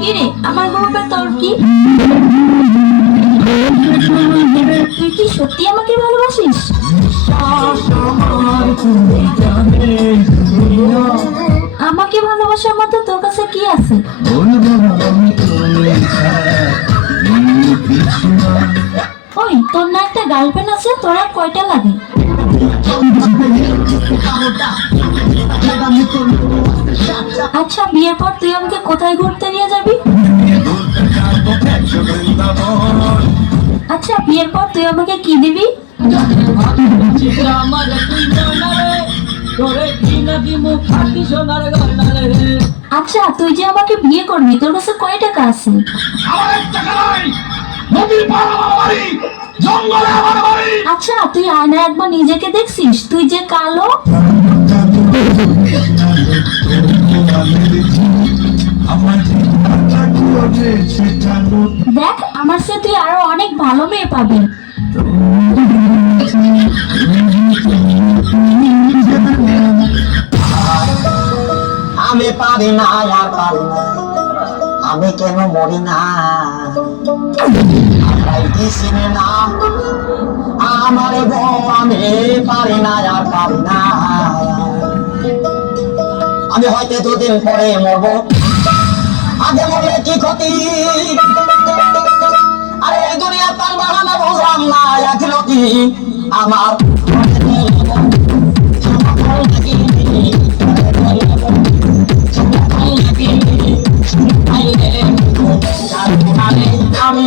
কিরে আমার বউটা তোর কি? তুই কি সত্যি আমাকে ভালোবাসিস? আমাকে ভালোবাসার মতো তোর কাছে কি আছে? ওই তোর না একটা গার্লফ্রেন্ড আছে, তোরা কয়টা লাগে? আচ্ছা বিয়ের পর তুই আমাকে কোথায় ঘুরতে নিয়ে যাবি? আচ্ছা বিয়ের পর তুই আমাকে কি দিবি? আচ্ছা তুই যে আমাকে বিয়ে করবি তোর কাছে কয় টাকা আছে? আচ্ছা তুই আয়না একবার নিজেকে দেখছিস? তুই যে কালো। দেখ আমার সাথে তুই আরো অনেক ভালো মেয়ে পাবি। আমি পারি না আর পারি না, আমি কেন মরি না? আমার বউ আমি পারি না আর পারি না, আমি হয়তো দুদিন পরে মরবো, আগে মরলে কি ক্ষতি? আরে এই দুনিয়া তার বাহানা বুঝলাম না একলতি আমার আমি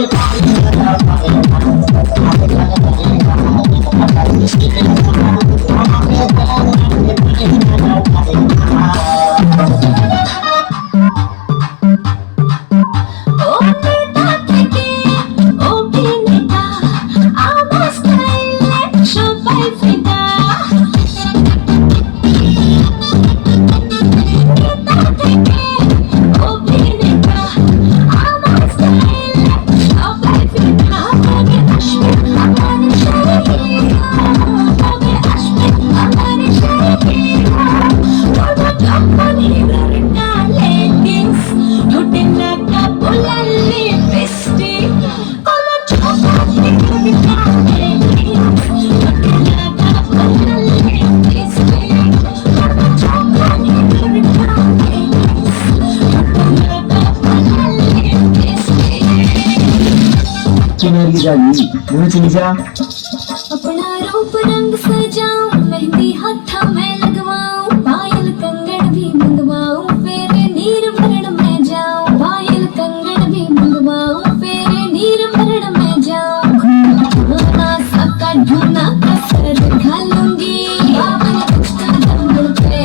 अपना रूप रंग सजाऊं, मेहंदी हाथा में लगवाऊं, पायल कंगन भी मंगवाऊं, फिर नीर भरण में जाऊं, पायल कंगन भी मंगवाऊं, फिर नीर भरण में जाऊं, घूमना सका ढूंढना कसर घालूंगी, बावन गज का डंबल पे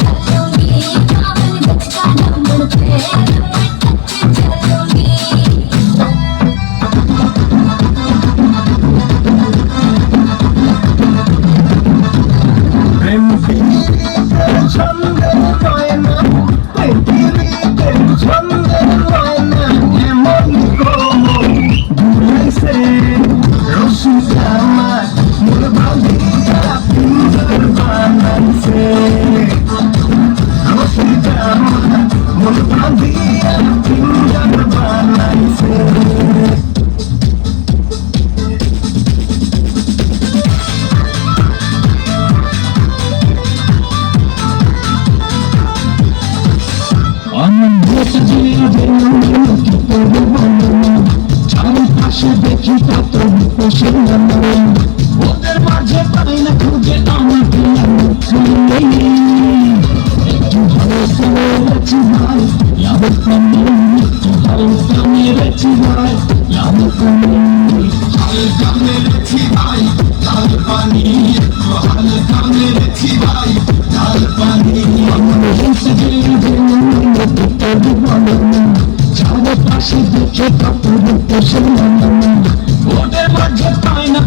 चलूंगी, बावन गज का डंबल पे चलूंगी। চারিপাশে দেখি কত ওদের মাঝে পাই না খুঁজে আমাকে একটু ভালো মেরেছি ভাই একটু হালকা মেরেছি ভাই হালকা মেরেছি ভাই লাল পানি একটু হালকা মেরেছি ভাই লাল পানি চারিপাশে দেখে কত ওদের মাঝে পাই না